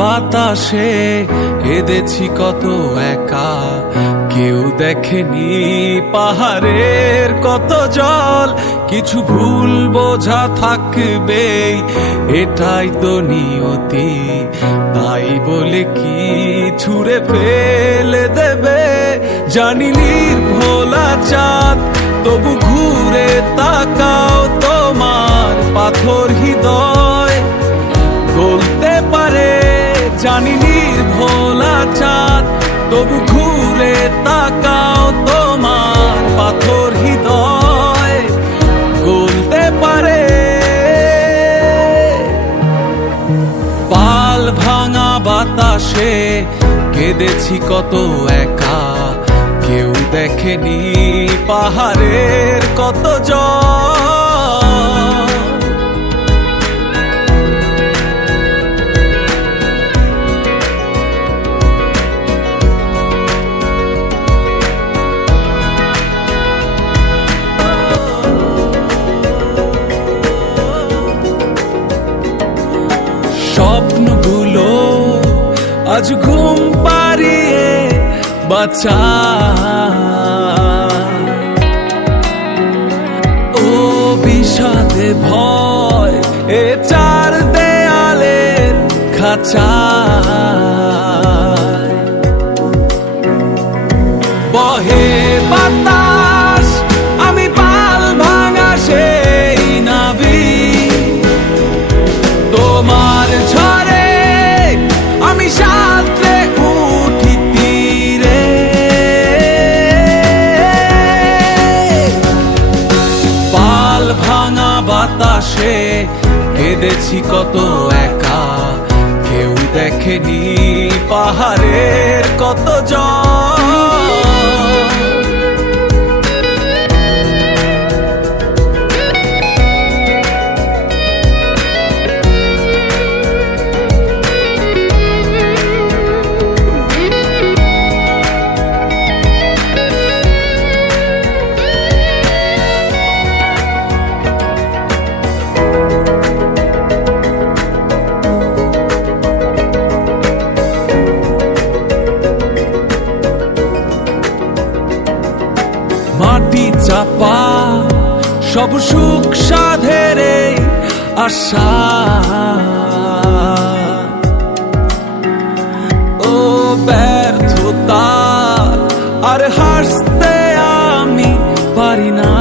বাতাসে কেঁদেছি কত একা, কেউ দেখেনি পাহাড়ের কত জল। কিছু ভুল বোঝা থাকবে, এটাই তো নিয়তি, তাই বলে কি ছুঁড়ে ফেলে দেবে। জানি নির্ভোলা চাঁদ, তবু ঘুরে তাকাও, তোমার পাথর হৃদয় গলতে পারে। জানি নির্ভোলা চাঁদ, তবু ঘুরে তাকাও, তোমার পাথর হৃদয় গলতে পারে। পাল ভাঙা বাতাসে কেঁদেছি কত একা, কেউ দেখেনি পাহাড়ের কত জল। স্বপ্নগুলো আজ ঘুম পাড়িয়ে বাঁচা, ও বিষাদে ভয় এ চার দেয়ালের খাঁচা। বহে বাতাস, আমি পাল ভাঙা সেই নাবিক, তোমার ঝড়ে আমি সাঁতরে উঠি তীরে। পাল ভাঙা বাতাসে কেঁদেছি কত একা, কেউ দেখেনি পাহাড়ের কত জল। মাটি চাপা সব সুখ সাধের আশা, ও ব্যর্থতা আর হাসতে আমি পারি না।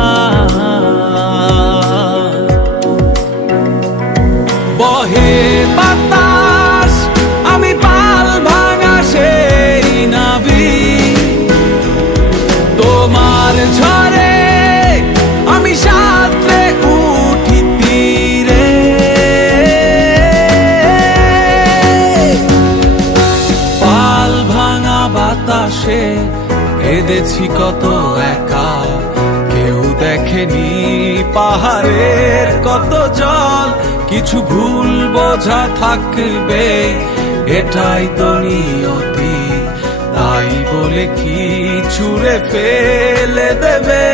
বহে বাতাস, আমি পাল ভাঙা সেই নাবিক, তোমার ঝড়ে আমি সাঁতরে উঠি তীরে। পাল ভাঙা বাতাসে কেঁদেছি কত একা, কেউ দেখেনি পাহাড়ের কত জল। কিছু ভুল বোঝা থাকবে, এটাই তো নিয়তি, তাই বলে কি ছুঁড়ে ফেলে দেবে।